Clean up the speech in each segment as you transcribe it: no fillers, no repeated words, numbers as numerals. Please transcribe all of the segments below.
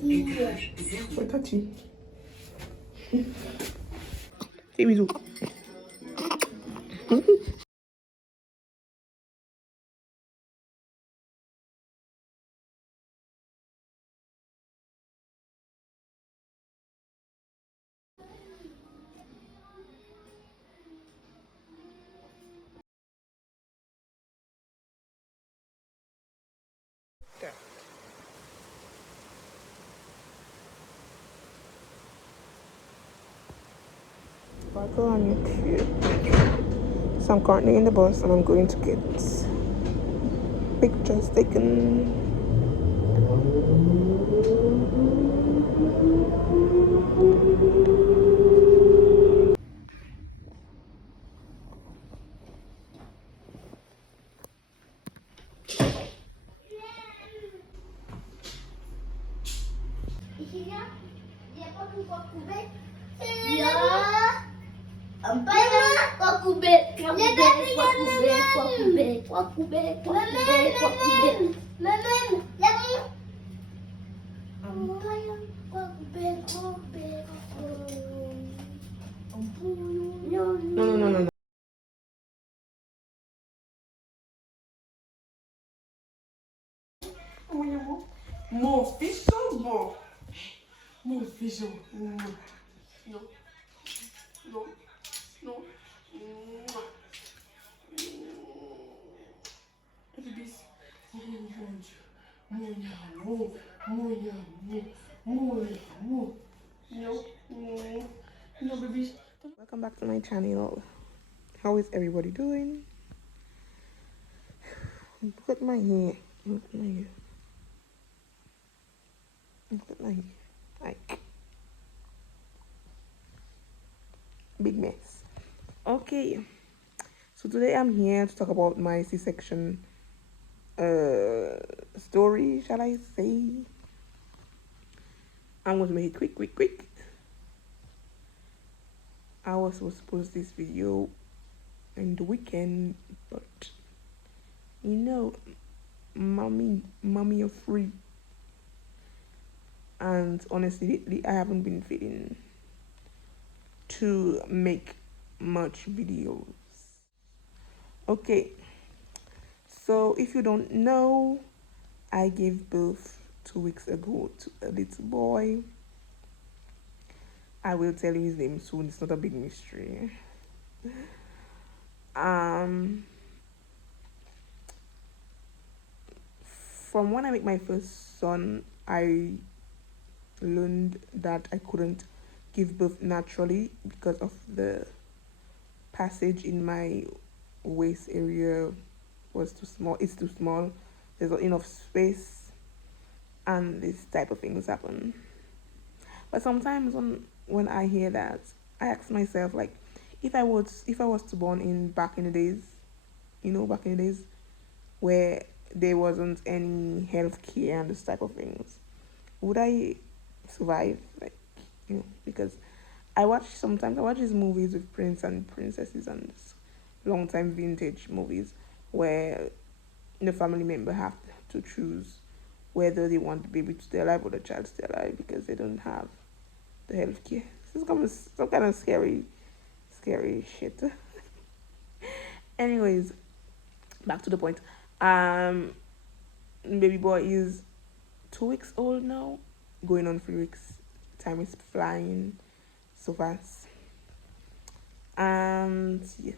What touchy? Hey, Mizu. Sparkle on your cute. So I'm currently in the bus and I'm going to get pictures taken. No. More fish, more fish. No. Babies. No, babies. Welcome back to my channel. How is everybody doing? Look at my hair. Look at my hair. Look at my hair. Like, big mess. Okay. So today I'm here to talk about my C-section story, shall I say. I'm going to make it quick. I was supposed to post this video in the weekend, but you know, mommy are free, and honestly lately I haven't been feeling to make much videos. Okay, so if you don't know, I gave birth 2 weeks ago to a little boy. I will tell you his name soon. It's not a big mystery. From when I met my first son, I learned that I couldn't give birth naturally because of the passage in my waist area was too small. It's too small. There's not enough space, and this type of things happen. But sometimes when I hear that, I ask myself, like, if I was to born in back in the days, back in the days where there wasn't any health care and this type of things, would I survive? Like, because I watch these movies with prince and princesses and this long time vintage movies where the family member have to choose whether they want the baby to stay alive or the child to stay alive because they don't have the health care. This is some kind of scary shit. Anyways, back to the point. Baby boy is 2 weeks old now, going on 3 weeks. Time is flying so fast. And yeah,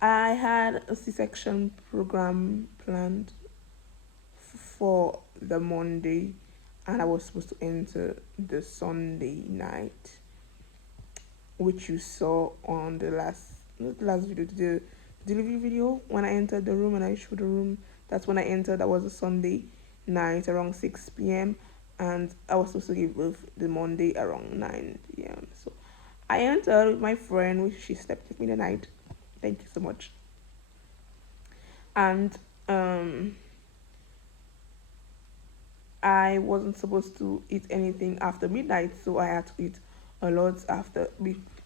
I had a C-section program planned for the Monday, and I was supposed to enter the Sunday night, which you saw on the not the last video, the delivery video. When I entered the room and I showed the room, that's when I entered. That was a Sunday night around 6 p.m. and I was supposed to give birth the Monday around 9 p.m. So I entered with my friend, which she slept with me the night. Thank you so much. And I wasn't supposed to eat anything after midnight, so I had to eat a lot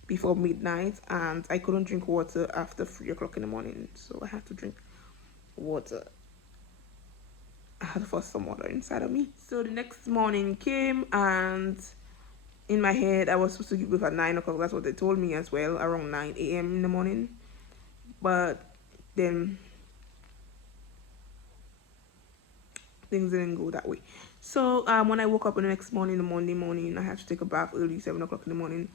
before midnight, and I couldn't drink water after 3 o'clock in the morning, so I had to drink water had for some water inside of me. So the next morning came, and in my head I was supposed to give birth at 9 o'clock. That's what they told me as well, around 9 a.m. in the morning. But then things didn't go that way. So when I woke up the next morning, the Monday morning, I had to take a bath early, 7 o'clock in the morning,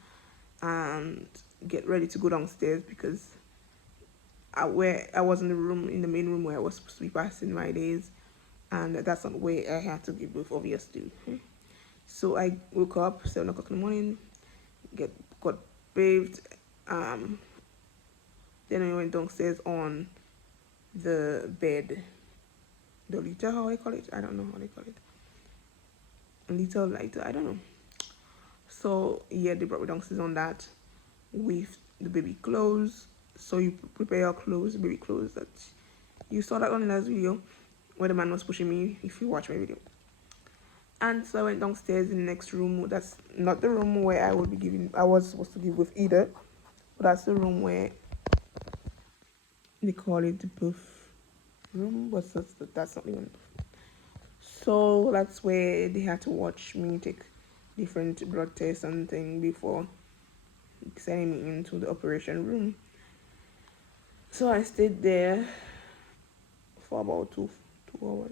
and get ready to go downstairs because I was in the room, in the main room where I was supposed to be passing my days, and that's not where I had to give birth, obviously. So I woke up 7 o'clock in the morning, got bathed, then I went downstairs on the bed, the litter, how I call it, I don't know how they call it, little lighter, I don't know. So yeah, they brought me downstairs on that with the baby clothes. So you prepare your clothes, baby clothes, that you saw that on the last video where the man was pushing me, if you watch my video. And so I went downstairs in the next room. That's not the room where I was supposed to give birth either, but that's the room where they call it the birth room, but that's not even. So that's where they had to watch me take different blood tests and things before sending me into the operation room. So I stayed there for about two hours.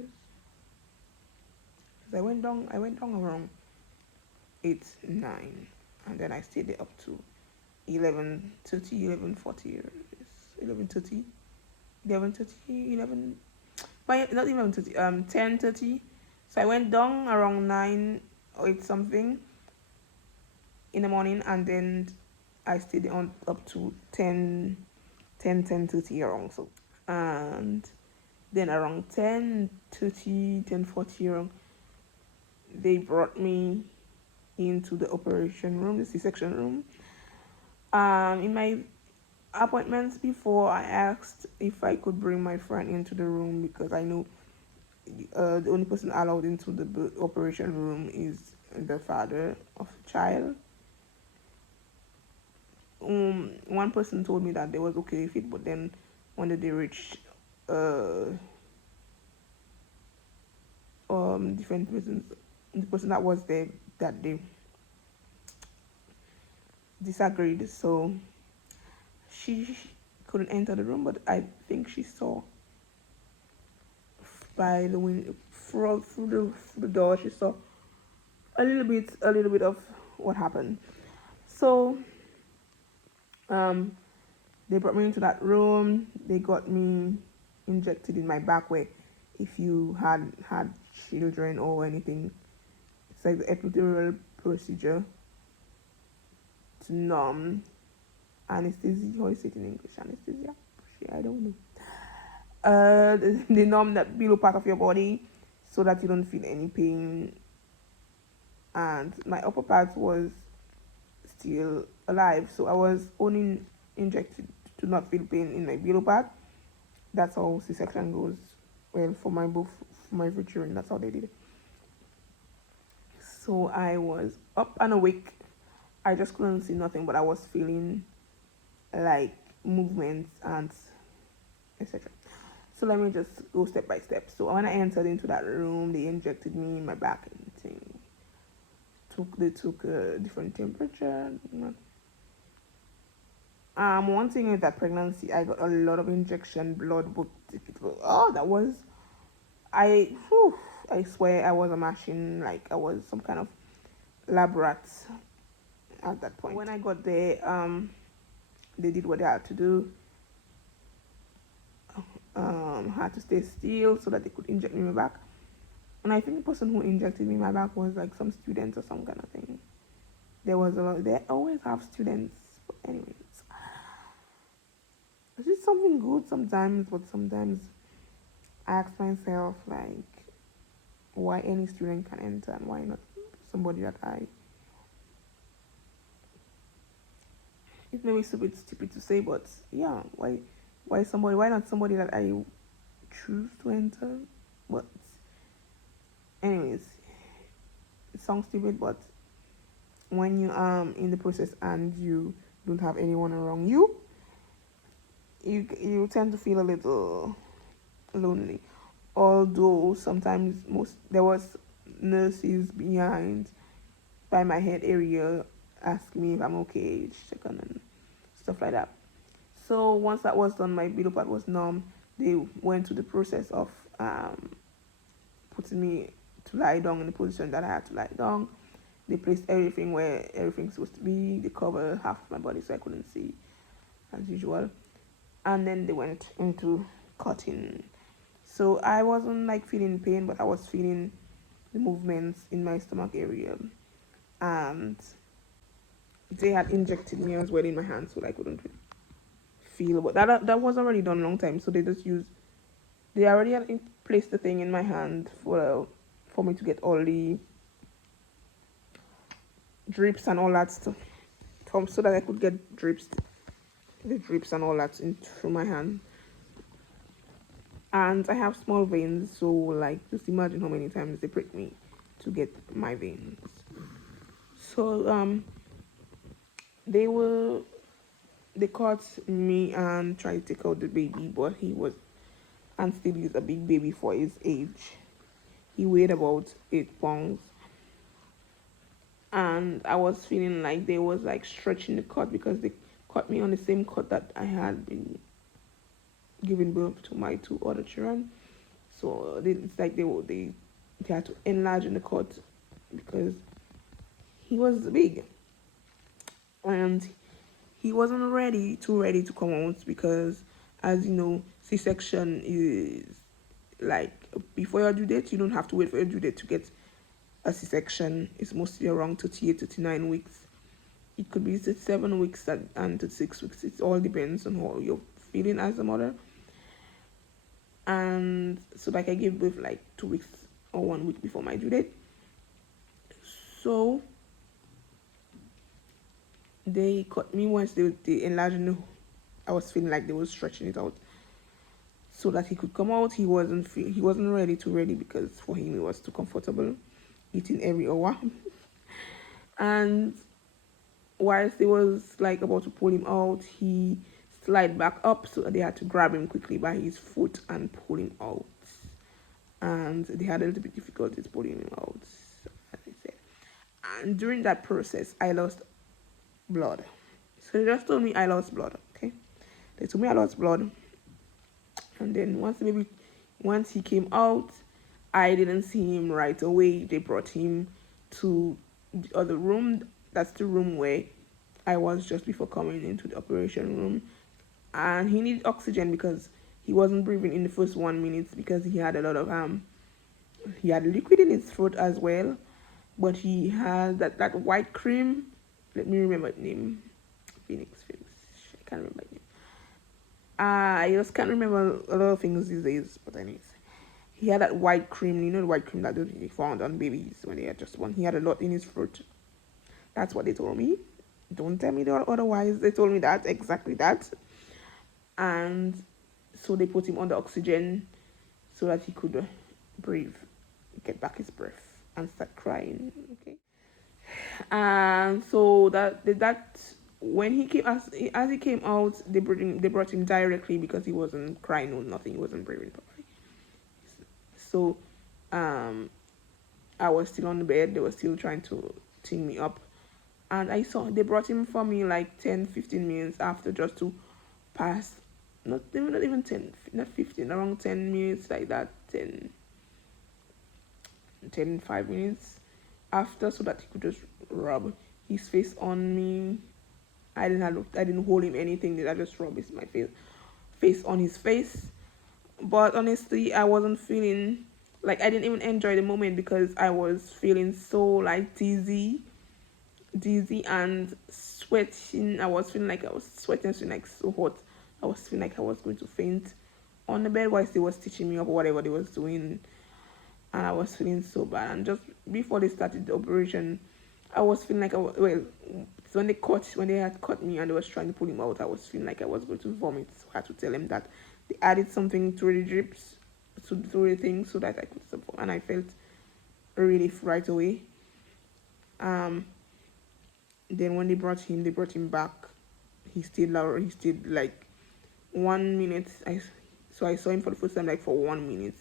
I went down around 8, 9, and then I stayed there up to 11:30, 11:40, 11:30, 11:30, 11. But not 11:30, 10:30. So I went down around 9 or 8 something in the morning, and then I stayed on up to 10:30 around. So, and then around 10:30, 10:40 around, they brought me into the operation room, the C-section room. In my appointments before, I asked if I could bring my friend into the room because I knew the only person allowed into the operation room is the father of the child. One person told me that they was okay with it, but then when they reached different persons, the person that was there that day disagreed, so she couldn't enter the room. But I think she saw by the window through the door. She saw a little bit of what happened. So they brought me into that room. They got me injected in my back, where if you had children or anything, it's like the epidural procedure to numb anesthesia. How is it in English? Anesthesia? I don't know. They numb that below part of your body so that you don't feel any pain. And my upper part was still alive, so I was only injected to not feel pain in my below part. That's how C-section goes. Well, for my children, that's how they did it. So I was up and awake. I just couldn't see nothing, but I was feeling like movements and etc. So let me just go step by step. So when I entered into that room, they injected me in my back and thing. They took a different temperature. One thing with that pregnancy, I got a lot of injection, blood, but that was, I swear I was a machine, like I was some kind of lab rat at that point. When I got there, they did what they had to do. Had to stay still so that they could inject me in my back. And I think the person who injected me in my back was like some student or some kind of thing. There was a lot. They always have students. But anyways, it's just something good sometimes, but sometimes I ask myself like, why any student can enter and why not somebody that it may be stupid to say, but yeah, why not somebody that I choose to enter? But anyways, it sounds stupid, but when you in the process and you don't have anyone around you, you tend to feel a little lonely. Although sometimes most there was nurses behind by my head area asking me if I'm okay, check on and stuff like that. So once that was done, my below part was numb. They went through the process of um, putting me to lie down in the position that I had to lie down. They placed everything where everything's supposed to be. They covered half of my body so I couldn't see as usual. And then they went into cutting. So I wasn't like feeling pain, but I was feeling the movements in my stomach area. And they had injected me as well in my hand, so I couldn't feel. But that was already done a long time. So they already had placed the thing in my hand for me to get all the drips and all that stuff, so that I could get the drips and all that in through my hand. And I have small veins, so like just imagine how many times they prick me to get my veins. So they were they caught me and tried to take out the baby, but he was and still is a big baby for his age. He weighed about 8 pounds, and I was feeling like they was like stretching the cut because they cut me on the same cut that I had been giving birth to my two other children. So it's like they had to enlarge in the cut because he was big and he wasn't ready to come out because, as you know, C-section is like before your due date. You don't have to wait for your due date to get a C-section. It's mostly around 38, 39 weeks. It could be 7 weeks and to 6 weeks. It all depends on how you're feeling as a mother. And so like I gave birth like 2 weeks or 1 week before my due date. So they cut me once they enlarged. I was feeling like they were stretching it out so that he could come out. He wasn't ready because for him it was too comfortable eating every hour. And whilst they was like about to pull him out, he slid back up, so they had to grab him quickly by his foot and pull him out. And they had a little bit difficulties pulling him out, as I said. And during that process, I lost blood. So they just told me I lost blood. Okay, they told me I lost blood, and then once he came out, I didn't see him right away. They brought him to the other room. That's the room where I was just before coming into the operation room. And he needed oxygen because he wasn't breathing in the first 1 minute because he had a lot of he had liquid in his throat as well. But he had that white cream. Let me remember the name. Phoenix. I can't remember the name. I just can't remember a lot of things these days. But anyways, he had that white cream. You know the white cream that they found on babies when they are just born. He had a lot in his throat. That's what they told me. Don't tell me otherwise. They told me that, exactly that. And so they put him on the oxygen so that he could breathe, get back his breath, and start crying. Okay. And so that when he came as he came out, they brought him directly because he wasn't crying or nothing. He wasn't breathing properly. So, I was still on the bed. They were still trying to ting me up, and I saw they brought him for me like 10-15 minutes after, just to pass, not even 10, not 15, around 10 minutes, like that, 5 minutes after, so that he could just rub his face on me. I didn't hold him anything. I just rubbed my face on his face. But honestly, I wasn't feeling like, I didn't even enjoy the moment because I was feeling so like dizzy and sweating. I was feeling like I was sweating, feeling like so hot. I was feeling like I was going to faint on the bed whilst they were stitching me up or whatever they was doing, and I was feeling so bad. And just before they started the operation, I was feeling like when they had cut me and they was trying to pull him out, I was feeling like I was going to vomit. So I had to tell him that they added something to the drips, to the thing, so that I could stop. And I felt relief right away. Then when they brought him back. He stayed like 1 minute. I saw him for the first time like for 1 minute.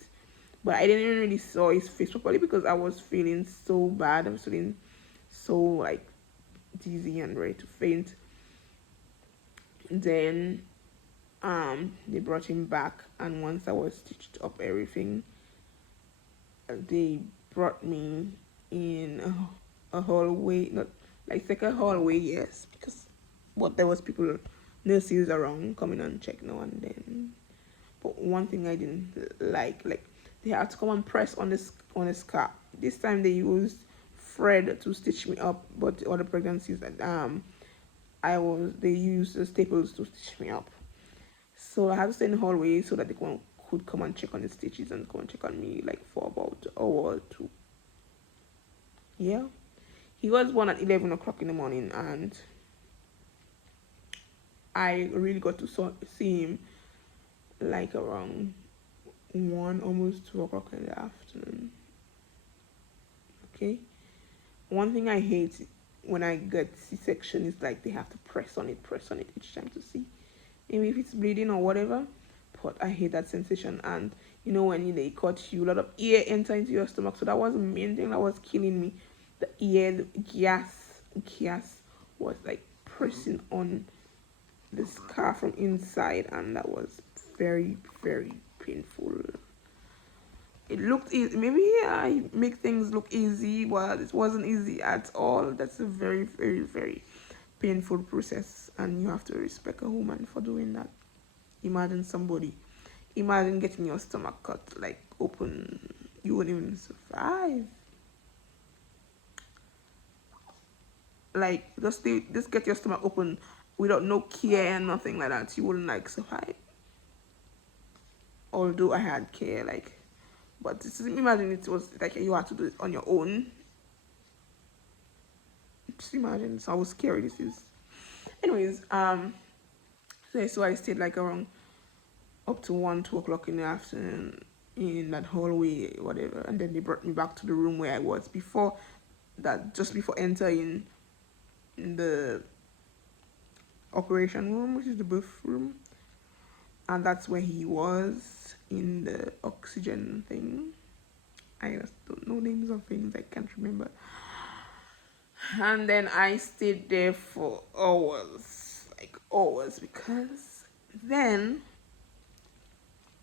but I didn't really saw his face properly because I was feeling so bad. I was feeling so like dizzy and ready to faint. Then they brought him back, and once I was stitched up everything, they brought me in a hallway, not like a hallway, yes, because but there was people, nurses around coming and check now and then. But one thing I didn't like they had to come and press on the scar. This time they used thread to stitch me up, but the other pregnancies that they used the staples to stitch me up. So I had to stay in the hallway so that could come and check on the stitches and come and check on me like for about an hour or two. Yeah. He was born at 11 o'clock in the morning, and I really got to see him like around 1, almost 2 o'clock in the afternoon. Okay. One thing I hate when I get C-section is like they have to press on it each time to see maybe if it's bleeding or whatever. But I hate that sensation. And you know when they cut you, a lot of air enter into your stomach. So that was the main thing that was killing me. The air, the gas was like pressing on the scar from inside, and that was very, very painful. It looked easy. Maybe I make things look easy, but it wasn't easy at all. That's a very, very, very painful process, and you have to respect a woman for doing that. Imagine somebody, imagine getting your stomach cut like open. You wouldn't even survive. Like just get your stomach open without no care and nothing like that. You wouldn't like survive. Although I had care, like, but imagine it was like you had to do it on your own. Just imagine it's how scary this is. Anyways, so I stayed like around up to 1, 2 o'clock in the afternoon in that hallway, whatever, and then they brought me back to the room where I was before that, just before entering in the operation room, which is the birth room, and that's where he was in the oxygen thing. I just don't know names of things, I can't remember. And then I stayed there for hours, like hours, because then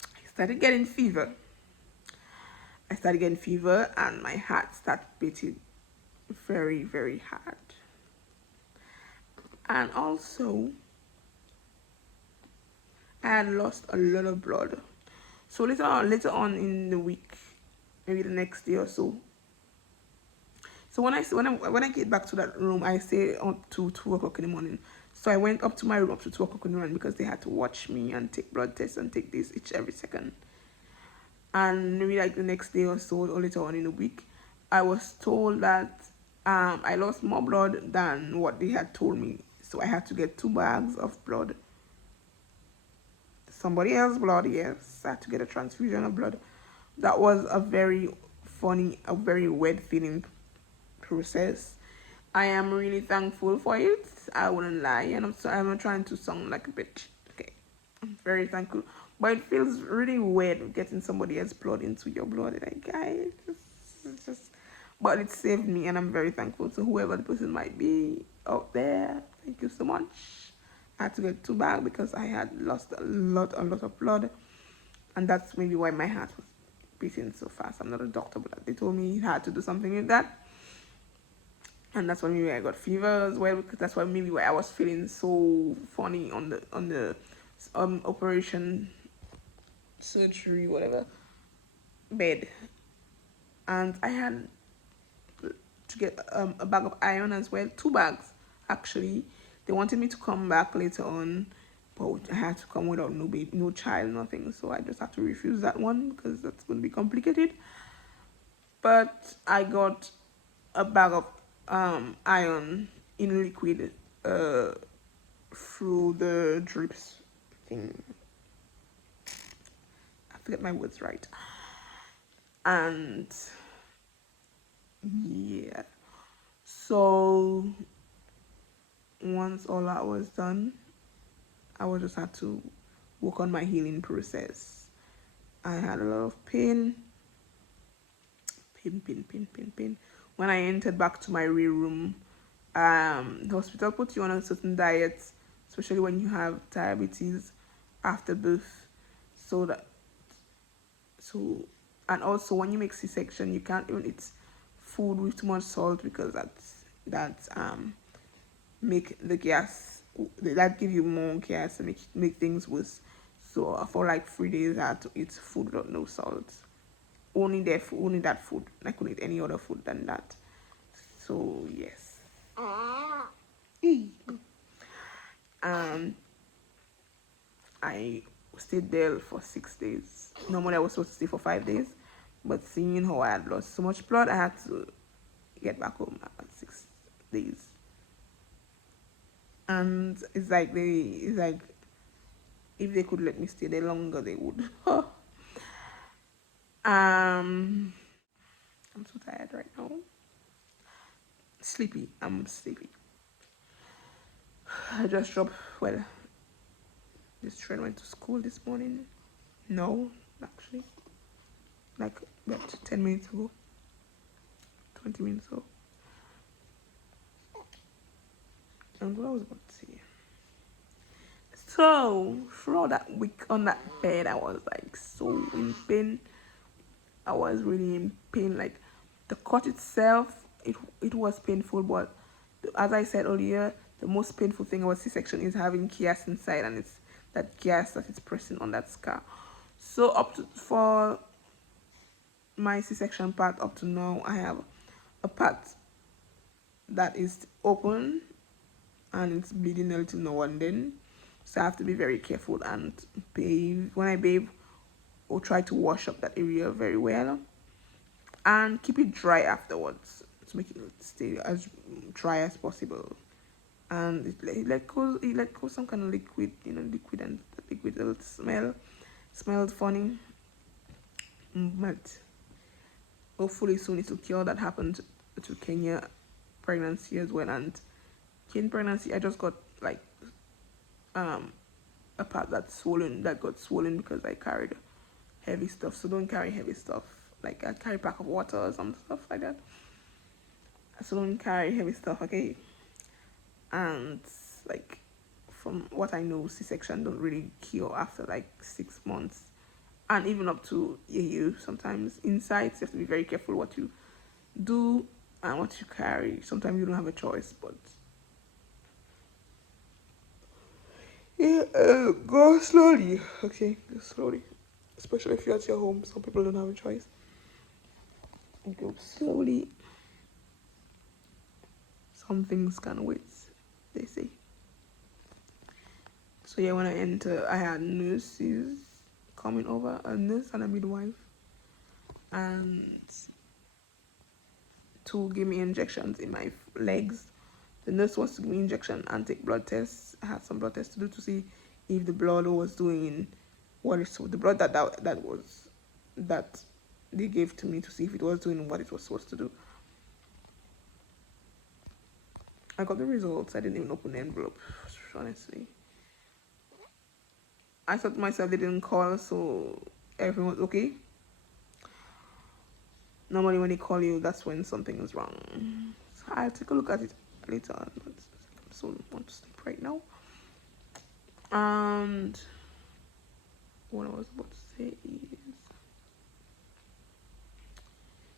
I started getting fever. And my heart started beating very, very hard. And also, I had lost a lot of blood. So later on in the week, maybe the next day or so. So when I get back to that room, I stay up to 2 o'clock in the morning. So I went up to my room up to 2 o'clock in the morning because they had to watch me and take blood tests and take this each every second. And maybe like the next day or so, or later on in the week, I was told that I lost more blood than what they had told me. So I had to get 2 bags of blood. Somebody else's blood, yes. I had to get a transfusion of blood. That was a very funny, a very weird feeling process. I am really thankful for it. I wouldn't lie, and I'm not trying to sound like a bitch. Okay, I'm very thankful, but it feels really weird getting somebody else's blood into your blood. Like, guys, it's just. But it saved me, and I'm very thankful to whoever the person might be out there. Thank you so much. I had to get 2 bags because I had lost a lot of blood, and that's maybe why my heart was beating so fast. I'm not a doctor, but they told me he had to do something with that, and that's why maybe I got fever as well. Because that's why maybe why I was feeling so funny on the operation surgery whatever bed, and I had to get a bag of iron as well, 2 bags actually. They wanted me to come back later on, but I had to come without no baby, no child, nothing. So I just had to refuse that one because that's going to be complicated. But I got a bag of iron in liquid through the drips thing. I forget my words right. And yeah, so once all that was done, I would just had to work on my healing process. I had a lot of pain, pain. When I entered back to my real room, the hospital put you on a certain diet, especially when you have diabetes after birth. So that so and also when you make C-section, you can't even eat food with too much salt because that make the gas that give you more gas and make things worse. So for like 3 days, I had to eat food without no salt. Only that food. I couldn't eat any other food than that. So yes. um, I stayed there for 6 days. Normally I was supposed to stay for 5 days, but seeing how I had lost so much blood, I had to get back home after 6 days. And it's like if they could let me stay there longer, they would. I'm so tired right now. Sleepy. I'm sleepy. I just dropped. Well, this train went to school this morning. No, actually, like about 10 minutes ago, 20 minutes ago. And what I was about to say. So throughout that week on that bed, I was like so in pain. I was really in pain. Like the cut itself, it was painful, but as I said earlier, the most painful thing about C-section is having gas inside, and it's that gas that is pressing on that scar. So for my C-section part up to now, I have a part that is open and it's bleeding a little now and then. So I have to be very careful and bathe. When I bathe, or try to wash up that area very well and keep it dry afterwards to make it stay as dry as possible. And it let go some kind of liquid, liquid, and the liquid will smelled funny. But hopefully soon it will cure. That happened to Kenya pregnancy as well. And Kenya pregnancy, I just got like a part that got swollen because I carried heavy stuff. So don't carry heavy stuff. Like I carry a pack of water or some stuff like that. So don't carry heavy stuff, okay? And like from what I know, C-section don't really cure after like 6 months, and even up to a year sometimes. Inside, so you have to be very careful what you do and what you carry. Sometimes you don't have a choice, but yeah, go slowly, okay? Go slowly, especially if you're at your home. Some people don't have a choice. Go slowly. Some things can wait, they say. So yeah, when I enter, I had nurses coming over, a nurse and a midwife, and to give me injections in my legs. The nurse was to give me injection and take blood tests. I had some blood tests to do to see if the blood was doing what it's the blood that they gave to me, to see if it was doing what it was supposed to do. I got the results. I didn't even open the envelope, honestly. I thought to myself they didn't call, so everything was okay. Normally when they call you, that's when something is wrong. So I'll take a look at it later on. I so want to sleep right now. And what I was about to say is,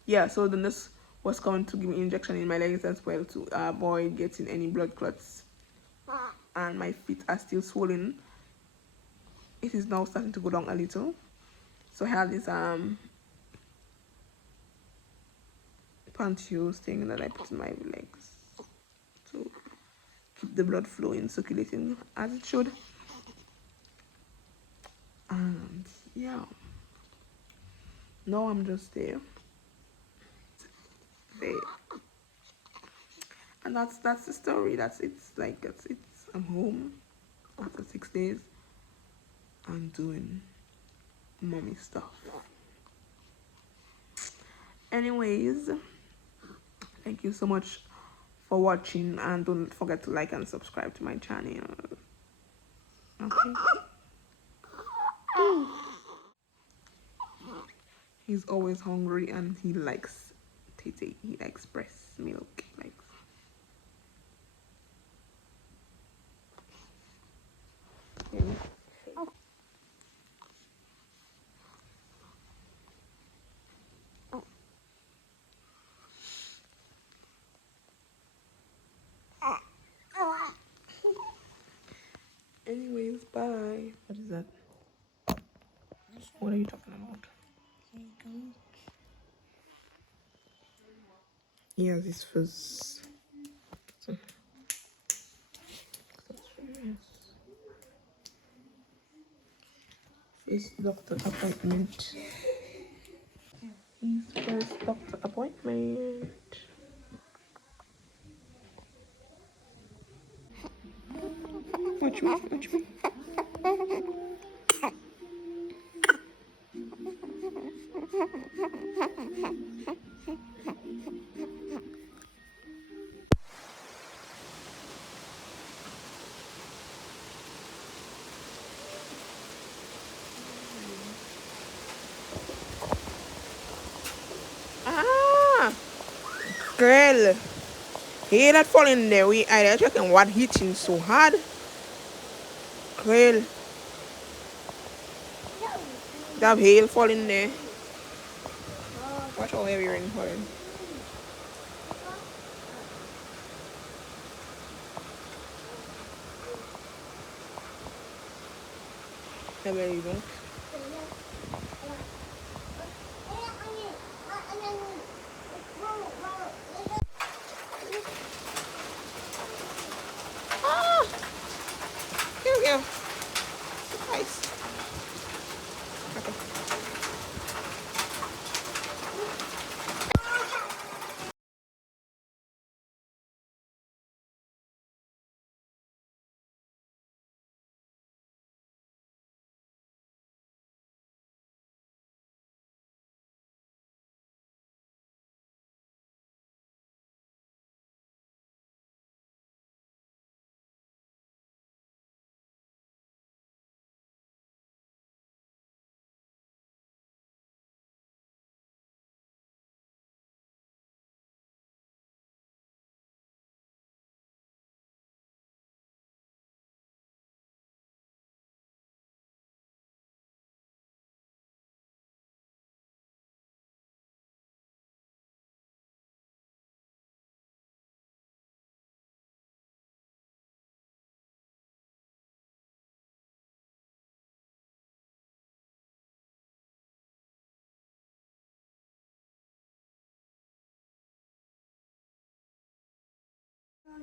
yeah, so the nurse was coming to give me injection in my legs as well to avoid getting any blood clots. And my feet are still swollen. It is now starting to go down a little. So I have this pantyhose thing that I put in my legs to keep the blood flowing, circulating as it should. And yeah, now I'm just there. And that's the story. I'm home after 6 days. I'm doing mommy stuff. Anyways, thank you so much for watching, and don't forget to like and subscribe to my channel. Okay. He's always hungry and he likes He likes breast milk. Like. Yeah. Anyways, bye. What is that? What are you talking about? Yeah, this was his doctor appointment. His first doctor appointment. Watch me, watch me. Ah, girl. Hey, that fall in there. I checking what hitting so hard. Girl, that hail fall in there. Watch how heavy rain falling. I bet you don't. Ah, here we go. Nice. Okay.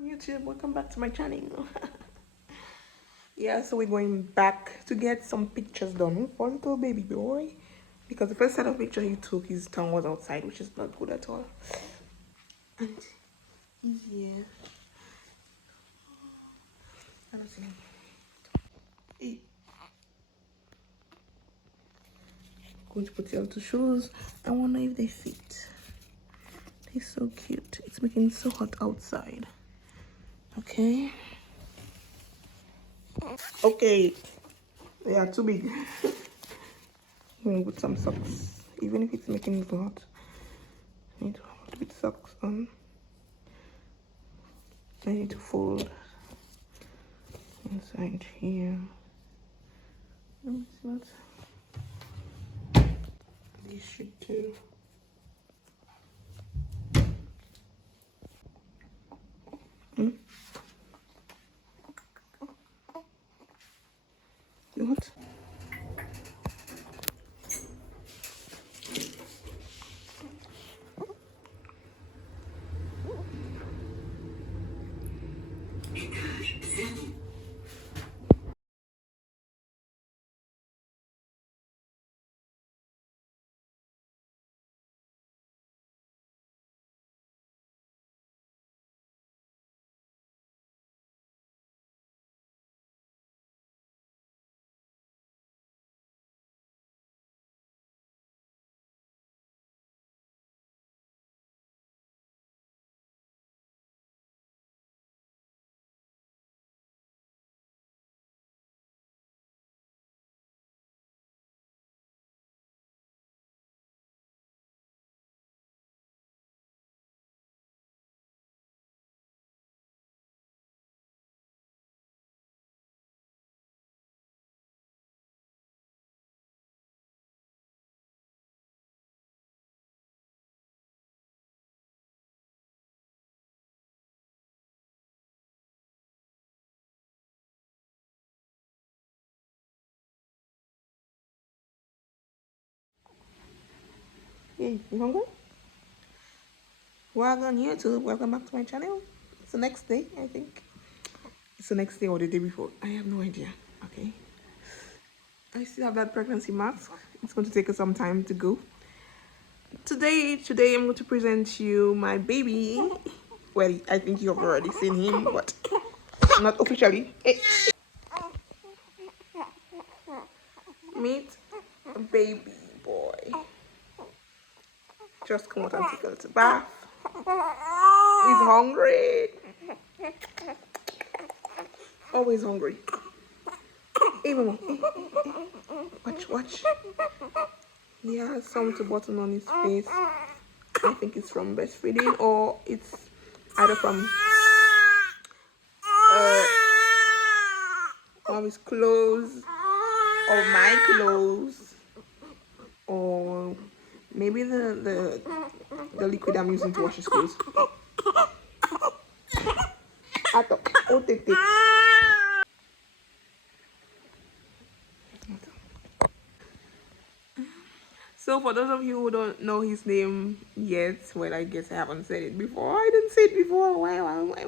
YouTube, welcome back to my channel. Yeah, so we're going back to get some pictures done for little baby boy, because the first set of picture he took, his tongue was outside, which is not good at all. And yeah, I don't see him. Hey. Going to put the other shoes. I wonder if they fit. They're so cute. It's making it so hot outside. Okay. Okay. They are too big. I'm gonna put some socks. Even if it's making it hot, I need to put socks on. I need to fold inside here. Let me see what these should do. What? Hey, you hungry? Well on YouTube, welcome back to my channel. It's the next day, I think. It's the next day or the day before. I have no idea. Okay. I still have that pregnancy mask. It's going to take us some time to go. Today I'm going to present you my baby. Well, I think you have already seen him, but not officially. Hey. Meet a baby boy. Just come out and take a little bath. He's hungry. Always hungry. Hey, mama. Watch. He has some button on his face. I think it's from breastfeeding, or it's either from mommy's clothes or my clothes, or maybe the liquid I'm using to wash his clothes. Oh, take. So for those of you who don't know his name yet, well, I guess I haven't said it before. I didn't say it before. Why am I?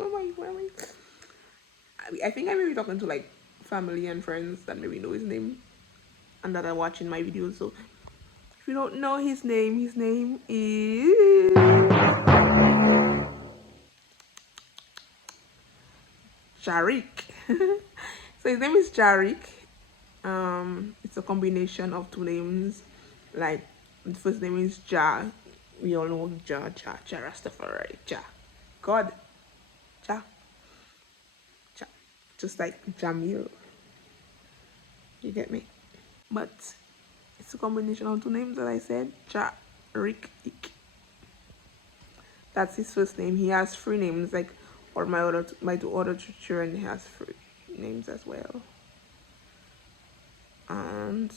I think I may be talking to like family and friends that maybe know his name and that are watching my videos. So if you don't know his name is Jarik. So his name is Jarik. It's a combination of two names. Like the first name is Ja. We all know Ja Rastafari. Ja. God. Ja. Ja. Just like Jamil. You get me? But it's a combination of two names that I said. Jarik Ik. That's his first name. He has three names, like or my two other children has three names as well. And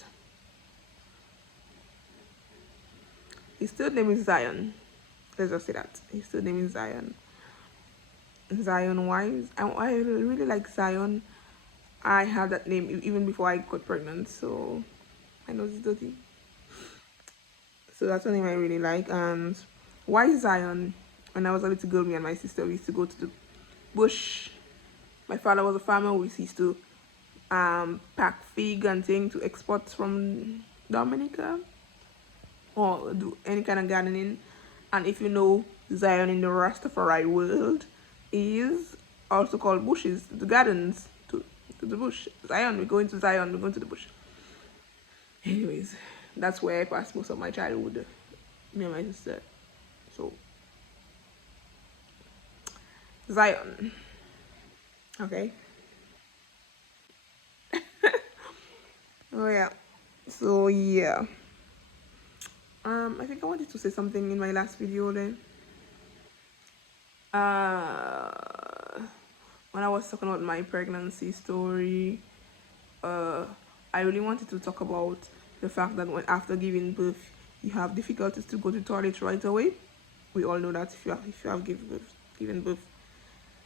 his third name is Zion. Let's just say that. His third name is Zion. Zion Wise. I really like Zion. I had that name even before I got pregnant, so I know it's dirty. So that's the name I really like. And why Zion? When I was a little girl, me and my sister, we used to go to the bush. My father was a farmer. We used to pack fig and thing to export from Dominica or do any kind of gardening. And if you know, Zion in the Rastafari world is also called bushes, the gardens to the bush. Zion, we're going to Zion, we're going to the bush. Anyways, that's where I passed most of my childhood, me and my sister. So Zion. Okay. Oh yeah. So yeah. I think I wanted to say something in my last video then. When I was talking about my pregnancy story, I really wanted to talk about the fact that when after giving birth, you have difficulties to go to the toilet right away. We all know that if you have given birth,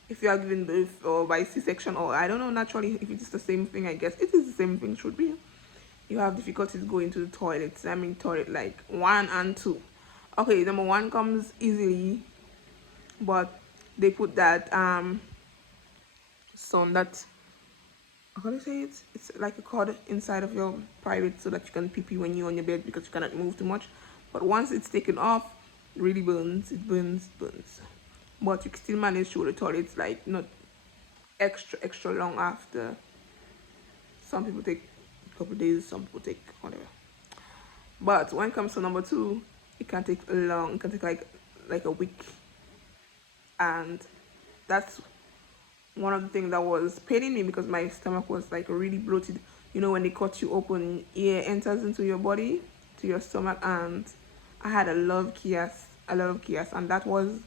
if you are giving birth or by C-section, or I don't know naturally if it's the same thing. I guess it is the same thing. Should be. You have difficulties going to the toilets. I mean toilet like 1 and 2. Okay, number 1 comes easily, but they put that son that, how do you say it? It's like a cord inside of your private so that you can pee pee when you're on your bed because you cannot move too much. But once it's taken off, it really burns. It burns. But you can still manage to go to the toilets, like not extra long after. Some people take a couple days, some people take whatever. But when it comes to number 2, it can take long. It can take like a week, and that's one of the things that was paining me because my stomach was like really bloated. You know, when they cut you open, air enters into your body, to your stomach, and I had a lot of gas, and that was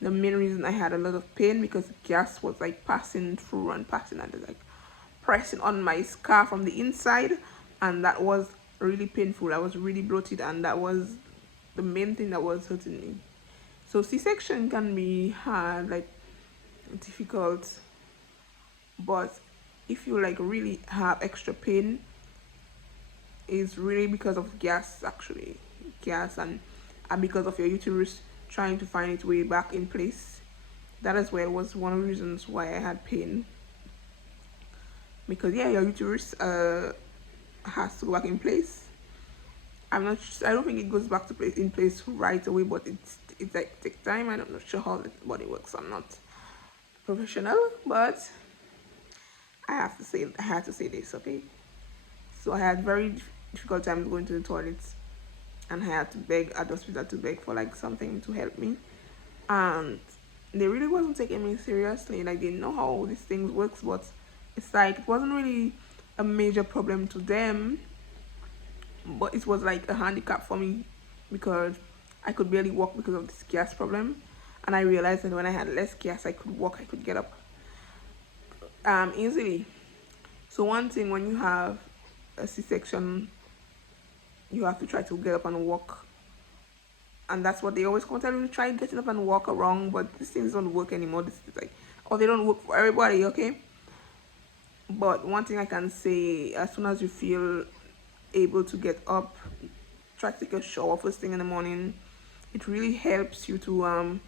the main reason I had a lot of pain, because gas was like passing through and like pressing on my scar from the inside, and that was really painful. I was really bloated, and that was the main thing that was hurting me. So C-section can be hard, like difficult, but if you like really have extra pain, it's really because of gas, actually. Gas. And and because of your uterus trying to find its way back in place. That as well was one of the reasons why I had pain, because yeah, your uterus has to go back in place. I don't think it goes back to place in place right away, but it's like take time. I'm not sure how the body works. I'm not professional, but I had to say this, okay? So I had very difficult times going to the toilets, and I had to beg at the hospital to beg for like something to help me, and they really wasn't taking me seriously. Like they know how these things works, but it's like it wasn't really a major problem to them, but it was like a handicap for me because I could barely walk because of this gas problem, and I realized that when I had less gas, I could walk, I could get up easily. So one thing when you have a C-section, you have to try to get up and walk, and that's what they always tell you, try getting up and walk around, but these things don't work anymore. This is like, or they don't work for everybody, okay? But one thing I can say, as soon as you feel able to get up, try to take a shower first thing in the morning. It really helps you to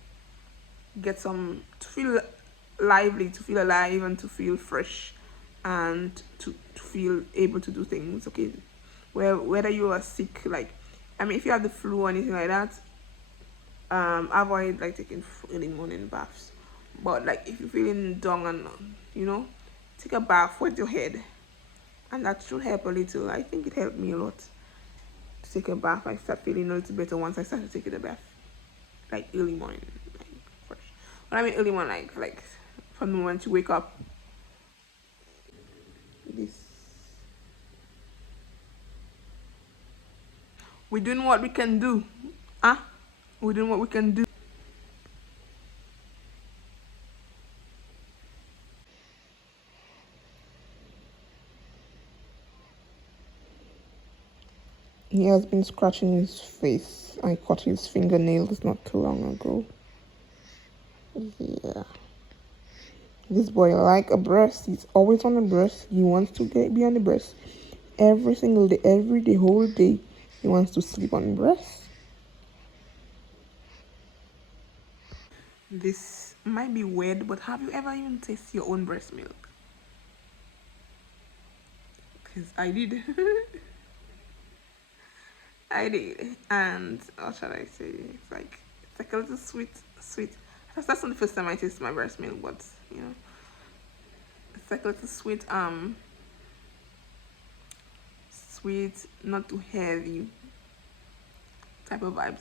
get some, to feel lively, to feel alive, and to feel fresh, and to feel able to do things, okay? Whether you are sick, like, I mean, if you have the flu or anything like that, avoid like taking early morning baths. But like if you're feeling down and you know, take a bath with your head, and that should help a little. I think it helped me a lot to take a bath. I start feeling a little better once I started taking a bath, like early morning, like fresh. When I mean early morning, like from the moment you wake up. This we're doing what we can do, ah. We're doing what we can do. He has been scratching his face. I cut his fingernails not too long ago. Yeah. This boy like a breast. He's always on the breast. He wants to be on the breast. Every single day, every day, whole day. He wants to sleep on the breast. This might be weird, but have you ever even tasted your own breast milk? Because I did. I did. And what shall I say? It's like a little sweet. That's not the first time I tasted my breast milk, but you know, it's like a little sweet, not too heavy type of vibes.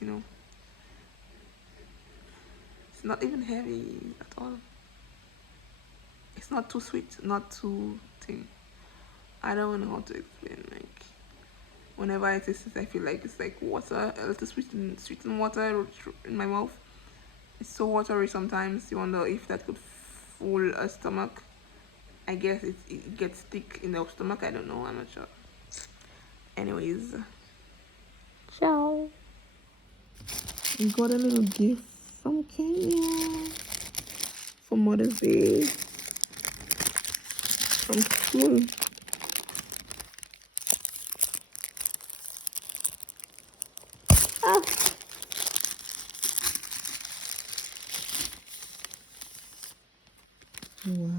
You know, it's not even heavy at all. It's not too sweet, not too thin. I don't know how to explain. Like whenever I taste it, I feel like it's like water, a little sweet and water in my mouth. It's so watery sometimes. You wonder if that could fool a stomach. I guess it gets thick in the stomach. I don't know. I'm not sure. Anyways, ciao. We got a little gift from Kenya for Mother's Day from school. Ah. Wow.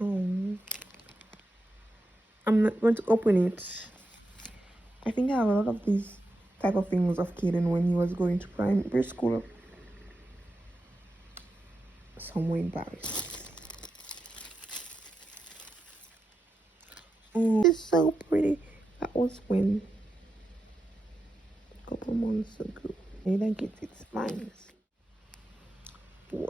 Oh. I'm not going to open it. I think I have a lot of these type of things of Kaden when he was going to primary school. Somewhere embarrassed. Oh, it's so pretty. That was when a couple months ago. I like it. It's mine. Wow.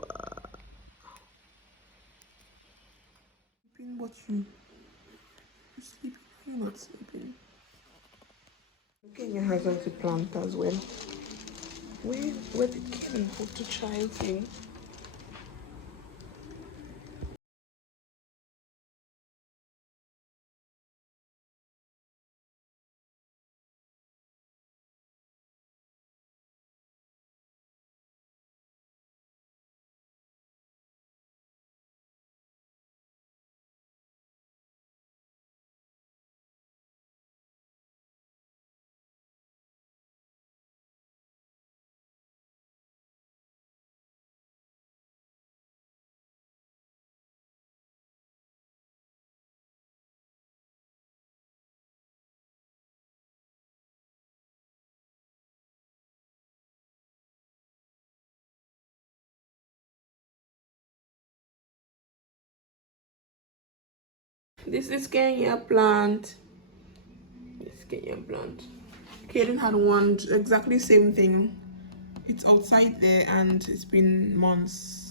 Sleeping, but you sleeping. You're not sleeping. Kenya has a plant as well. Where did Kenya put the child thing? This is Kenya plant. It's Kenya plant. Kaden had one exactly same thing. It's outside there and it's been months.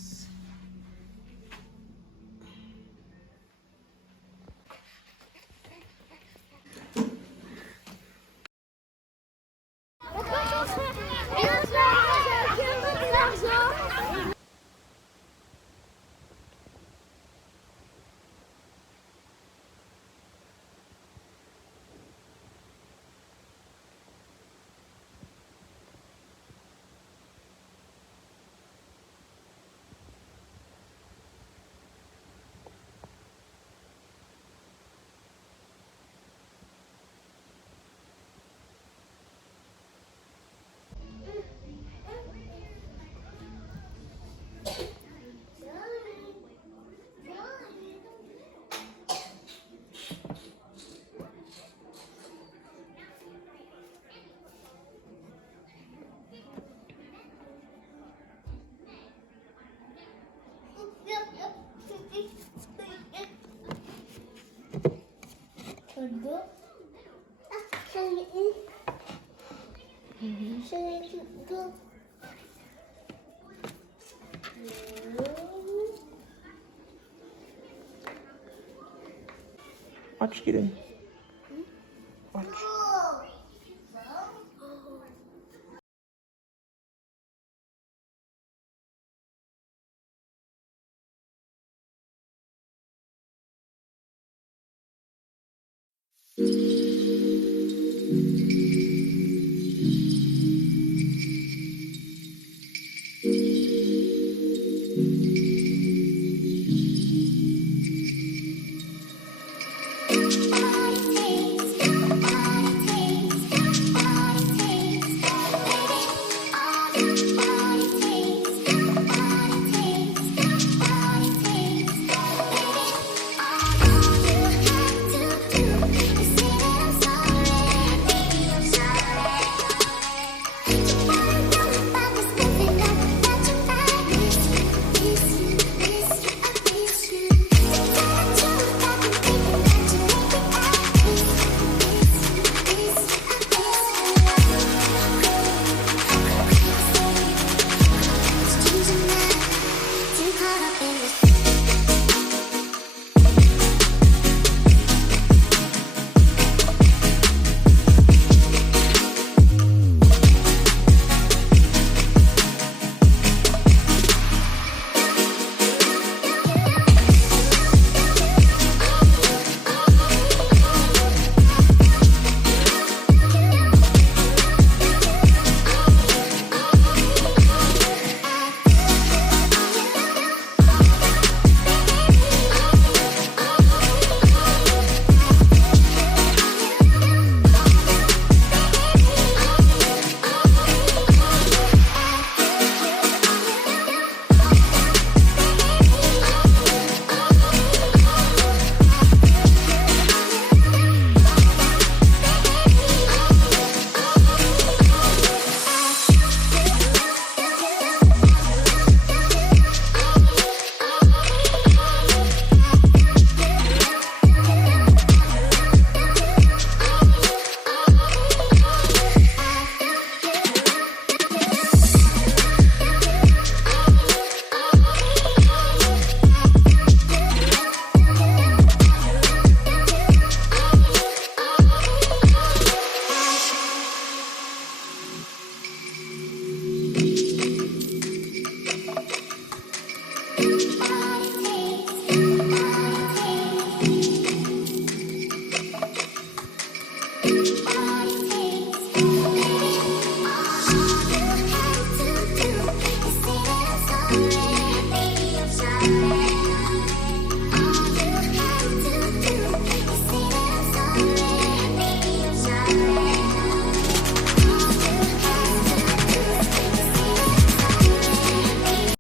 Watch, Kaden. Watch.